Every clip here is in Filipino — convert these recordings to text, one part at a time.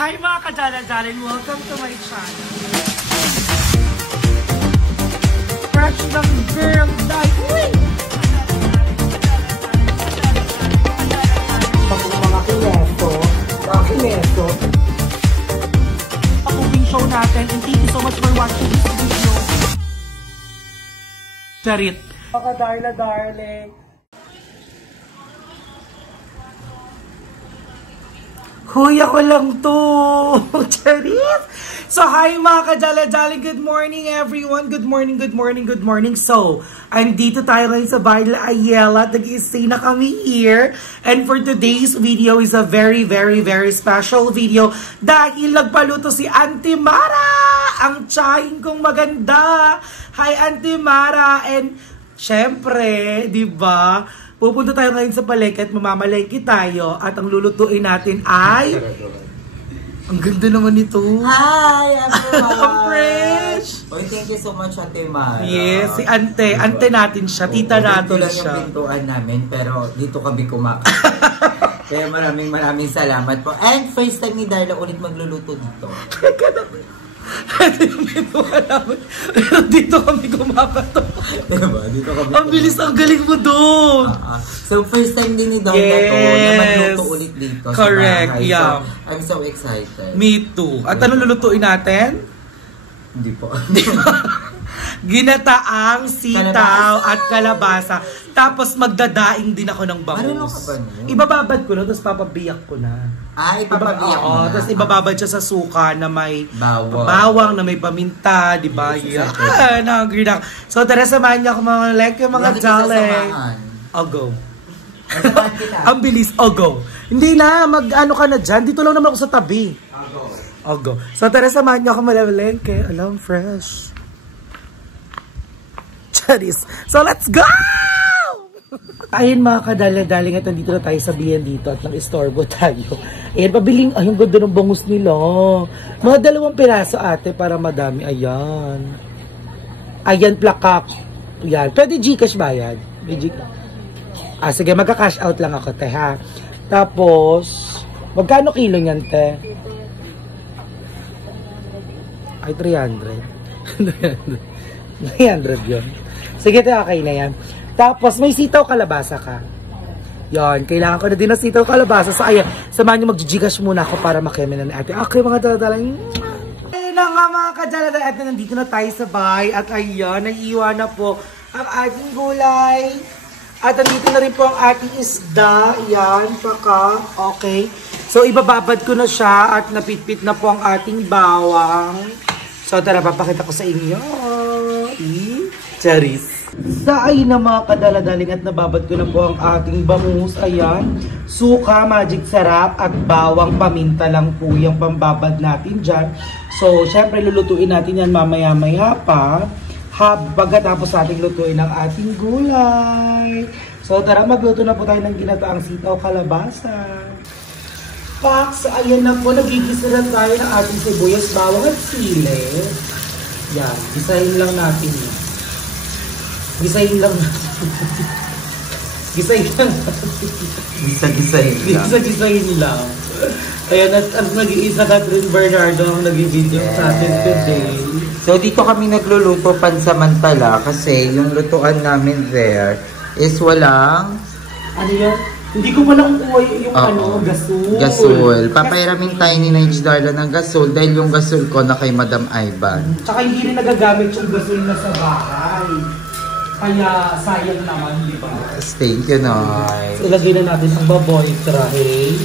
Hi mga kadala-dalan! Welcome to my channel. Fresh ng girl night! Mga kineso. Cooking show natin, and thank you so much for watching this video. Charit. Mga darling. Huy, ako lang to! Charis! So, hi mga kadala-dali. Good morning, everyone. Good morning. So, andito tayo ngayon sa bahay nila Ayela. Nag-i-stay na kami here. And for today's video is a very special video dahil nagpaluto si Auntie Mara! Ang tsahin kong maganda! Hi, Auntie Mara! And, syempre, di ba? Pupunta tayo ngayon sa palengke at mamamalengke tayo at ang lulutuin natin ay... Ang ganda naman nito. Hi, everyone! Ang fresh! Oy, thank you so much, Ate Mara. Yes, si Ante. Ante natin siya. Tita natin lang siya. Yung pintuan namin, pero dito kami kumakain. Kaya maraming salamat po. And first time ni Darla ulit magluluto dito. Dito kami kumakato. Diba? Dito kami. Ang bilis, ang galing mo doon. So first time din ni Darla to na magluto ulit dito. Correct, sa bahay. yeah. So, I'm so excited. Me too. At ano lulutuin natin? Hindi po. Ginataang sitaw at kalabasa. Tapos magdadaing din ako ng bangus. Ano ka ba niyo? Ibababad ko na, tapos papabiyak ko na. Ipapabiyak mo na. Tapos ibababad siya sa suka na may bawang na may paminta, di ba? Yan, hungry na. So tara, samahan niyo ako mga like, mga darling. I'll go. Ang bilis, I'll go. Hindi na, mag-ano ka na dyan. Dito lang naman ako sa tabi. I'll go. So tara, samahan niyo ako malalengke. Alam, fresh. So let's go! Ayun mga kadala-daling at nandito na tayo sa biyan dito at nang-istorbo tayo. Ayan, pabiling, ay yung ganda ng bangus nila. Mga 2 piraso ate para madami. Ayan. Ayan, plakak. Ayan. Pwede Gcash bayad. Sige, magka-cash out lang ako, te, ha. Tapos, magkano kilo niyan, te? Ay, 300. 300 yun. Sige, te, okay na yan. Tapos, may sitaw kalabasa ka. Yon, kailangan ko na din ng sitaw kalabasa. So, ayan, samahan nyo mag-gigash muna ako para makeme na natin. Okay, mga daladalang. Ayun na nga, mga kadaladan. At nandito na tayo sa bahay. At ayan, naiiwan na po ang ating gulay. At nandito na rin po ang ating isda. Ayan, paka. Okay. So, ibababad ko na siya at napitpit na po ang ating bawang. So, tara, papakita ko sa inyo. Charis. Sa ay na mga kadaladaling at nababad ko na po ang ating bangus. Ayan. Suka, magic sarap at bawang paminta lang po yung pambabad natin dyan. So, syempre lulutuin natin yan mamaya-maya pa. Pagkatapos ating lutuin ang ating gulay. So, tara magluto na po tayo ng ginataang sitaw kalabasa. So, ayan na po. Nagigisa na tayo ng ating sibuyas, bawang at sili. Yan. Gisahin lang natin yan. Gisahin lang. Gisahin lang. Ayan, at nag-iisa Catherine Bernardo ang nag-video sa atin today. So, dito kami nagluluto pansamantala kasi yung lutuan namin there is walang... Ano yun? Hindi ko pa nakukuha yung gasol. Gasol. Papairamin tayo ni Nige Darla ng gasol dahil yung gasol ko na kay Madam Ivan. Tsaka hindi rin nagagamit yung gasol na sa bahay. Kaya sayang naman, di ba? Thank you, Noy. So, ilagay na natin ang baboy tray.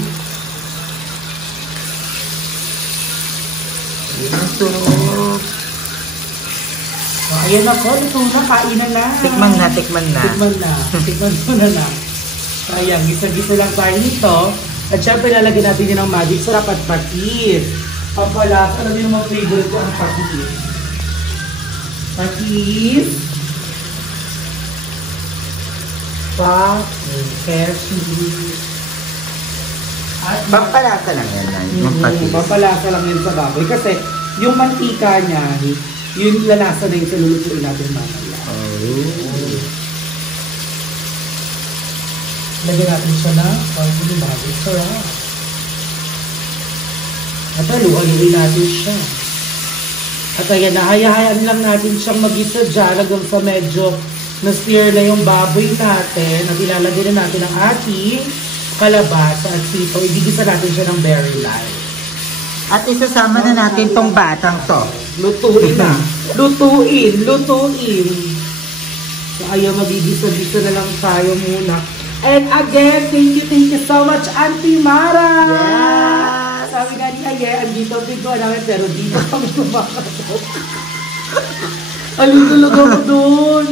Ito. Ayan na po, ito na, kainan na. Tikman na. Tikman mo na na. Ayan, gisa-gisa lang tayo nito. At syempre, lalagyan natin din ng magic sarap at patis. Pampalasa, alam niyo mga favorite ko ang patis. Patis. Cashew. Pampalasa lang yan, yung patis. Pampalasa lang yan sa baboy. Kasi yung mantika niya, yun lalasa na yung salulutuin natin mamaya. Lagyan natin siya na pag-ibig sarap. At haluin natin siya. At ayan, nahayaan lang natin siyang mag-isa dyan hanggang sa medyo na-steer na yung baboy natin. At ilalagay na natin ang ating kalabasa at sitaw. Igigisa natin siya ng very light. At isasama na natin tong batang to. Lutuin na. Lutuin. So ayaw, magigisa-gisa na lang tayo muna. And again, thank you so much, Auntie Mara! Yes! Sabi nga ni Aye, andito dito namin, pero dito kami kumakatok. Aliw ako doon.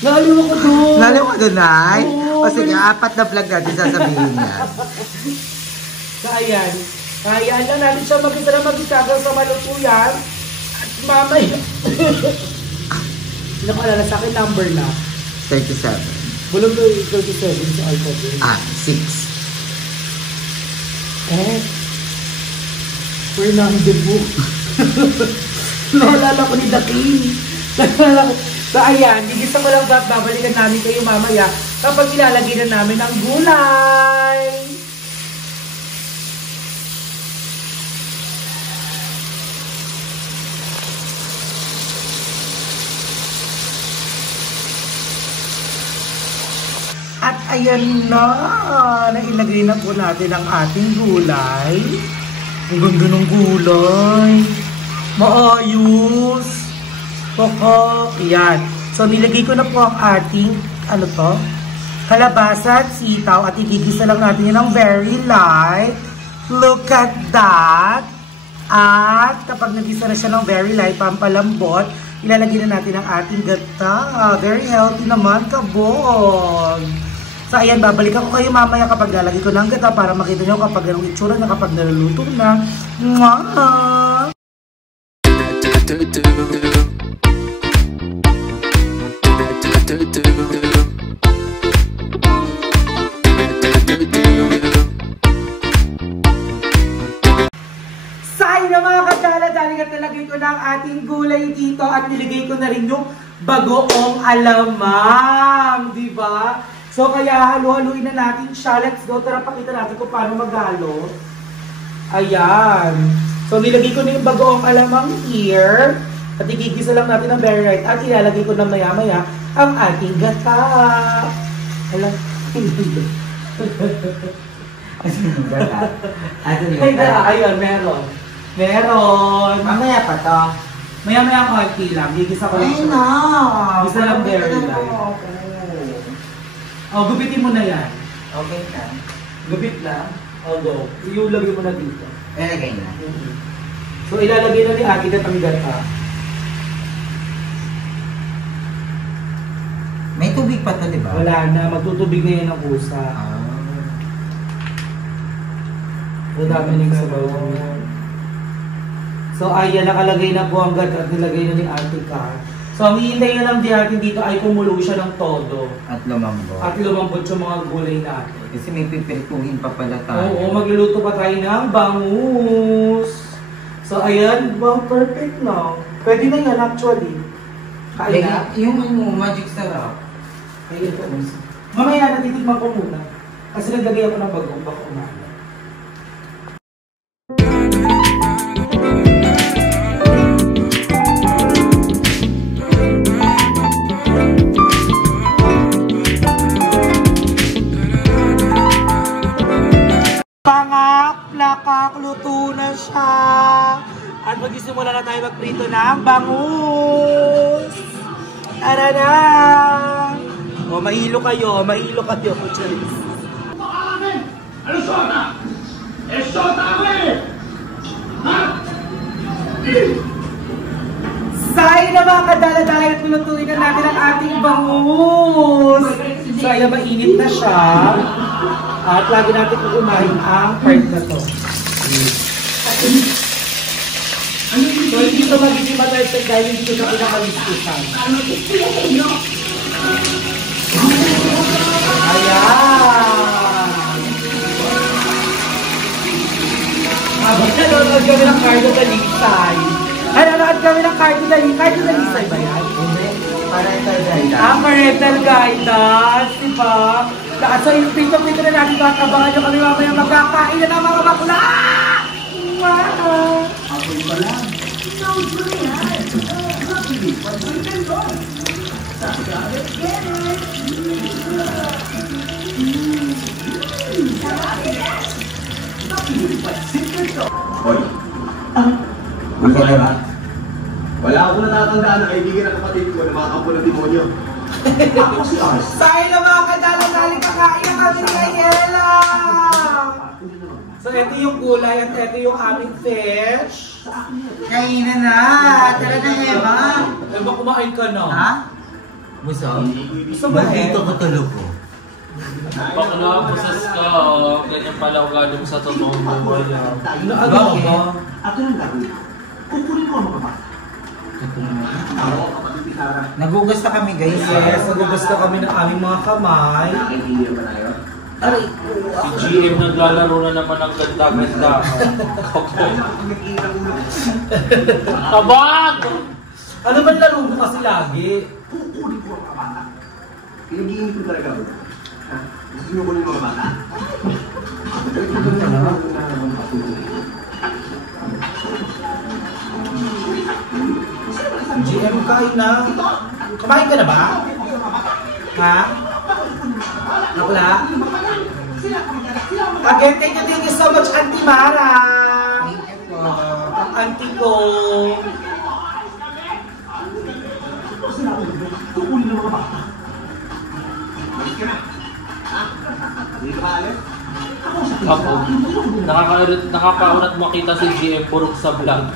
Naaliw ako doon. Naaliw ka doon, Nay? Oo, O sige, 4 na vlog natin sasabihin niya. So ayan, hayaan lang natin siya mag-isa na mag-isagal sa maluto yan. At mamaya, nakalala sa akin number na. 37. Bulong ko 37 sa alphabet. 6. Fernando po. Naalala ko ni The King. So ayan, gigisa ko lang at babalikan namin kayo mamaya kapag ilalagay na namin ang gulay. At ayan na, nailagay na po natin ang ating gulay. Ang ganda ng gulay. Maayos. Kokok. Yan. So, nilagay ko na po ang ating, kalabasa at sitaw. At igigisa lang natin yun ng very light. Look at that. At kapag nagisa na siya ng very light, pampalambot, ilalagay na natin ang ating gata. Very healthy naman, kabog. So, ayan, babalikan ko kayo mamaya kapag lalagay ko ng gata para makita nyo kapag anong itsura na kapag naluluto na. Mwah! Say na mga kadala, dahil at nalagay ko na ang ating gulay dito at nilagay ko na rin yung bagoong alamang, di ba? So, kaya halu-haluin na natin siya. Let's go. Tara, pakita natin kung paano maghalo. Ayan. So, nilagay ko na yung bagoong alamang here. At igigisa lang natin ang very right. At ilalagay ko na maya-maya ang ating gata. Alam, Gata. Ayun, meron. Meron. Mamaya pa to. Maya-maya ang konti lang. Gigisa ko lang Ay, siya. no. Gisa lang very light. Oh, gupitin mo na yan. Okay ka. Gupit lang. Oh, go. Iulagay mo na dito. Ilagay na. So, ilalagay na ni Ate at ang gata. May tubig pa to, di ba? Wala na. Magtutubig na yan ang kusa. So, dami na yung sabaw. So, ayan. Nakalagay na po ang gata at nilagay na ni Ate Ka. So, ang hihintay na lang natin dito ay kumulo siya ng todo. At lumambot. At lumambot yung mga gulay natin. Kasi may pipirituhin pa pala tayo. Oo, magluluto pa tayo ng bangus. So, ayan. Wow, perfect na. Pwede na yan actually. Kain na. Yung magic sarap. Ayun po. Mamaya natitigman ko muna. Kasi naglagay ako ng bagong baka umaga. Plakak, luto na siya. At magsisimula na tayo magprito ng bangus. Tara na! O, mahilo kayo. Charis. Ano sota? Sota ako eh! Ha? Say na mga kadala-dala at pinutuin na natin ang ating bangus. So, ayan, mainit na siya. At lagi natin kukumain ang part na to. So, hindi ito magiging matartag dahil hindi ito na pinakalistusan. Ayan! Habang nanonood kami ng Cardo Dalisay. Ay, nanonood kami ng Cardo Dalisay ba yan? Hindi. Parental guidance. Parental guidance, diba? So, yung prito-prito na natin, kakabangan nyo kami mamaya magkakain na ng mga bakla! Wow! Hoy. Gusto kayo ha? Wala akong natatandaan na kaibigan ng kapatid ko na mga kampo ng demonyo. Ako si Ars. Tayo na mga kadala-daling kakain na kami ni Ayela! So, ito yung gulay at ito yung aming fish. Kainan na! Tara na, Eva! Eva, kumain ka na. Ha? Busog? Gusto mo Dito ko tulog ko. Bakla, pusas ka, oh. Ganyan pala ugali mo sa totoong buhay. Ano Bakit? ba? Ato nang gagawin. Kukunin ko ang mga bata. Ako, kapatid ni Sarah. Nagugas na kami, guys. Yes, nagugas na kami ng aming mga kamay. Nakakaibigan ba tayo? Aray, Si GM naglalaro na naman ng ganda-ganda. Tabag! ano ba laro mo kasi lagi? Kukunin ko ang mga bata. Pinag-iinit ko talaga ako. Ha? Gusto niyo kunin mga bata? GM, kain na. Kumain ka na ba? Ha? Nakla? Again, thank you so much, Auntie Mara. Ang auntie ko. Kukunin ng mga bata. Balik ka na. Ha? Hindi ka maalis? Ako, nakakaunat makita si GM purok sa vlog.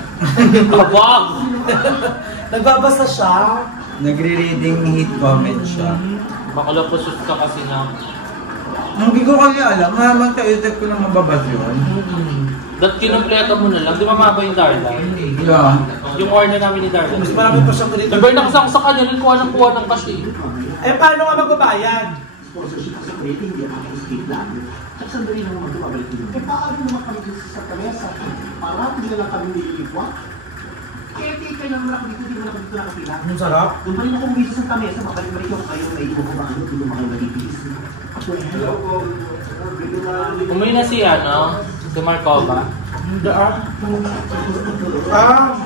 Tabag! Nagbabasa siya. Nagre-reading hate comment siya. Bakla, pusas ka kasi na. Hindi ko kasi alam, mahamang sa isip ko na mababas yun. That kinumpleto mo na lang, di ba maba yung Darla? Yeah. Yung order namin ni Darla. Mas marami pa siyang ganito. Nag-burn ako sa kanya, kuha ng cash eh. Eh, paano nga magbabayad? Sponsorship kasi creating, hindi ako escape lang. At sandali naman magkababalik din. Eh, paano naman kami dito sa kamesa? Parating na lang kami nililipwa. Kaya kaya naman ako dito, di mo na ako dito nakapila. Ang sarap. Doon pa rin ako umisip sa kamesa, makalik-balik ako kayo na ibo ko bakit hindi mo makalibilis. Umuwi na si si Marcova. Daan. Ah!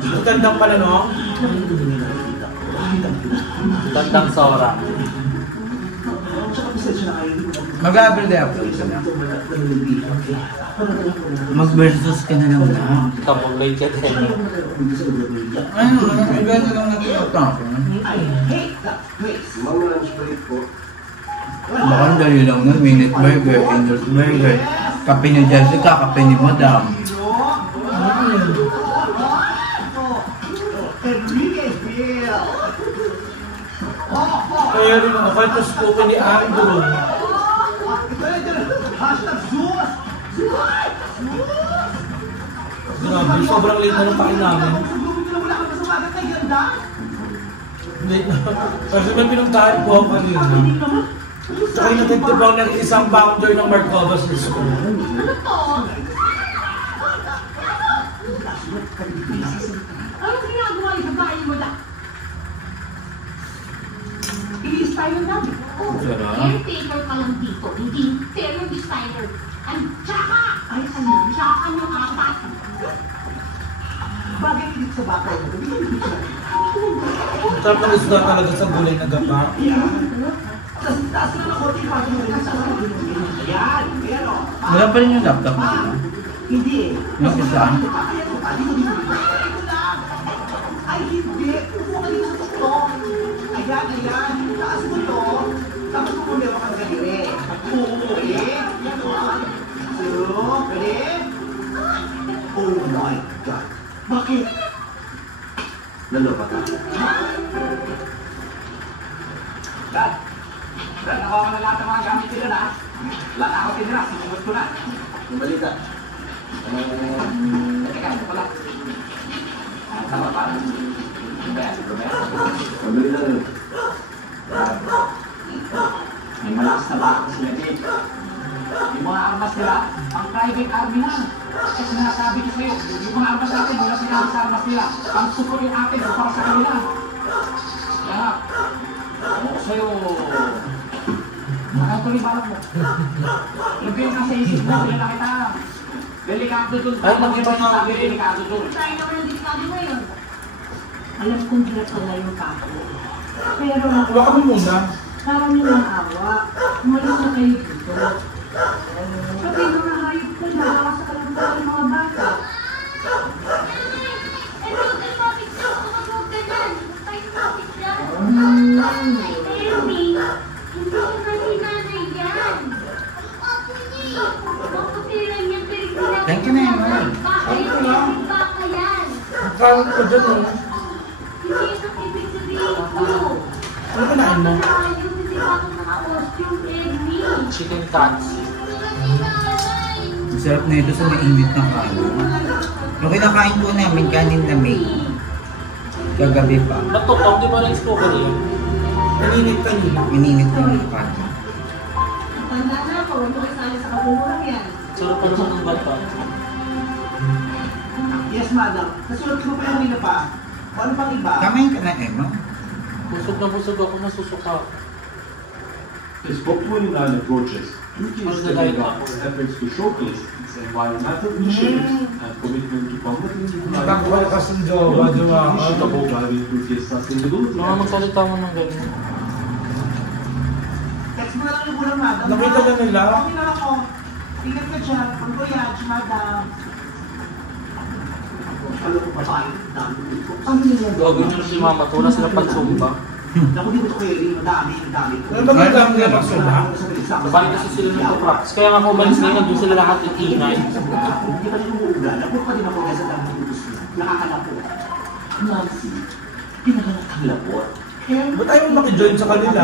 Ang gandang pala, no? Tandang Sora. Mag-a-everyday upload ka na. Mag-versus ka na lang na. Kamuloy ka din. Ano, ang ganda lang natin yung tapos. Mga lunch break ko. Baka ang dali lang nun, minute burger, Angel's burger. Kape ni Jessica, kape ni Madam. Kaya rin ako, ito spoken ni Andrew. Grabe, sobrang late na nung kain namin. Late na. Kasi may pinuntahan po ako kanina. Tsaka yung natagtibang ng isang founder ng Marcova sa school. Anong ginagawa yung babae mo lang? I-designer lang. Oh, caretaker ka lang dito, hindi interior designer. Ang tsaka! Ay, ano? Tsaka yung apat. Bagay dito sa bata mo. Sarap ng isda talaga sa gulay na gapa. Taas na ng konti pa mo rin sa Ayan, pero Wala pa rin yung laptop mo. hindi eh. Yung isa. Ay, hindi. Upo ka dito sa tuktok. Ayan, ayan. Taas mo to. Tapos mo meron kang ganire. Oo, eh. Ganon. So, pwede? Oh my God. Bakit? Naloba ka. Dad, nakuha ka na lahat ng mga gamit nila na. Lahat ako tinira, sinunod ko na. Yung balita. Teka, ito pala. Tama pa. Pabili na rin. May malakas na baka sila dito. Yung mga armas nila, ang private army na. Kasi sinasabi ko sa'yo, yung mga armas natin, wala sinabi sa armas nila. Ang support yung atin, para sa kanila. Kaya, ako sa'yo, nakatuloy balak mo. Lagyan ka sa isip mo, kaya na kita. Delikado dun. Ay, mag-iba na ako. Delikado dun. Tayo naman ang delikado ngayon. Alam kong hirap pala yung pako. Pero, Huwag ka muna. parang nyo ng awa. Umalis na kayo dito. Sabi mga hayop ko na, sa kalambuan ng mga bata. Thank you, Mama. Ang kalat ko dyan, oh. Ano ka naan mo? Chicken cuts. Masarap na ito sa mainit na kanin. Yung kinakain po namin kanin na may kagabi pa. Natukok, di ba na-explore yun? Naninit kanina. Mininit na yung kanin. Tanda na ako, huwag mo isali sa kabunguran yan. Sarap pa naman ng bata. Yes, madam. Nasunod ko pa yung pa. O ano pang iba? Kamain ka na, Emma. Busog na busog ako, nasusuka. His book-winning approaches, Turkey is stepping up its efforts to showcase its environmental initiatives and commitment to combating Nagkakaroon ka sa jowa, jowa. initiable driving Turkey's sustainability Mga magsalita mo ng ganyan. Text mo na lang yung kulang, madam. Nakita na nila? Okay na ako. Ingat ka dyan. Ang voyage, madam. Ano ko pa tayo? Dami ko. Ano yun yan? Gawin nyo si Mama to, na sila pagsumba. Naku, di ko ito kayo rin. Madami. Ano ba magandang nila magsumba? Bali kasi sila nagpa-practice. Kaya nga kung umalis na yun, nandun sila lahat ng ingay. Hindi pa rin umuulan. Naku pa din ako sa dami ko gusto. Nakakalapo. Nancy, pinaganak ang lapot. Ba't ayaw mo makijoin sa kanila?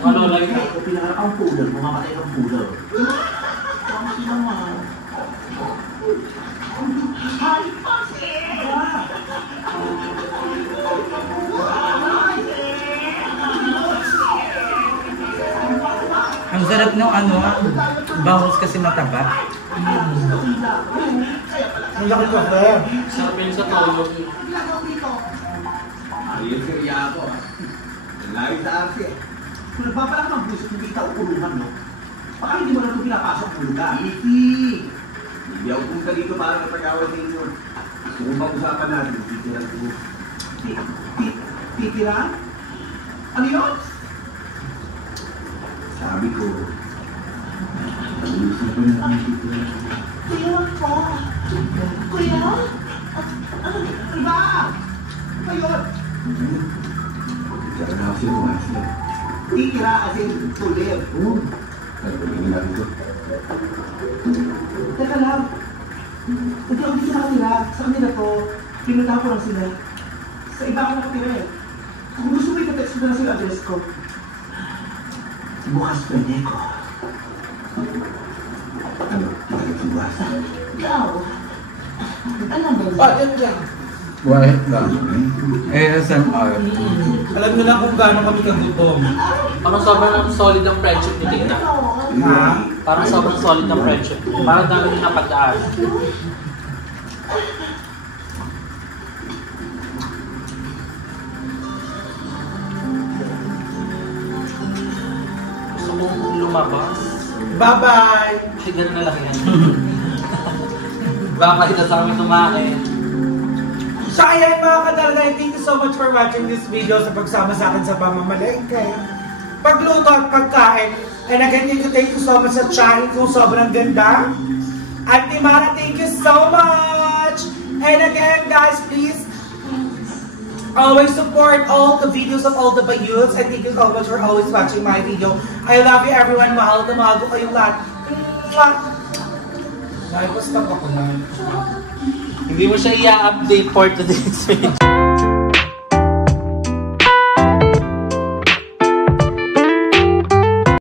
Ano lang yun? Kaya pinaganak ang poodle, mamamatay ng poodle. Tama naman. Hi, Pasi! Ang sarap ng ano, bawos kasi mataba. Ang laki ka, Fer. Sarap yun sa toyo. Ayun, kaya ako. Layo sa arsi. Kung nagpapalak ng puso, hindi kita ukulungan, no? Baka hindi mo na ito pinapasok ng lugar. Hindi ako punta dito para napag-awal sa inyo. Gusto kong pag-usapan natin, titira ko. Titira? Ano yun? Sabi ko, pag-uusapan natin titira. Kuya ko. Kuya? Ano ba? Ano yun? Titira na kasi bumas na. Titira kasi tulir. Oo. Ano ba yung natin ito? Teka lang. Hindi ako dito nakatira. Sa kanila to, pinuntahan ko lang sila. Sa iba ako nakatira eh. Kung gusto mo itatext ko na sila address ko. Bukas pwede ko. Ano? Bakit bukas? Ikaw? Alam ba? Ah, yan yan. Wait lang. ASMR. Alam nyo na kung gaano kami kagutom. Parang sobrang solid ang friendship ni Tita. Ha? Parang sobrang solid ang friendship. Parang dami nyo napadaan. Gusto kong lumabas. Bye-bye! Ay, gano'n na lang yan. Baka kita sa amin tumakin. So ayan mga kadalagay, thank you so much for watching this video sa pagsama sa akin sa pamamalengke, pagluto at pagkain. And again, thank you so much sa tsahin kung sobrang ganda. At Timara, thank you so much! And again guys, please always support all the videos of all the bayuts. And thank you so much for always watching my video. I love you everyone. Mahal na mahal ko kayong lahat. Basta ako na. Hindi mo siya i-update for today's video.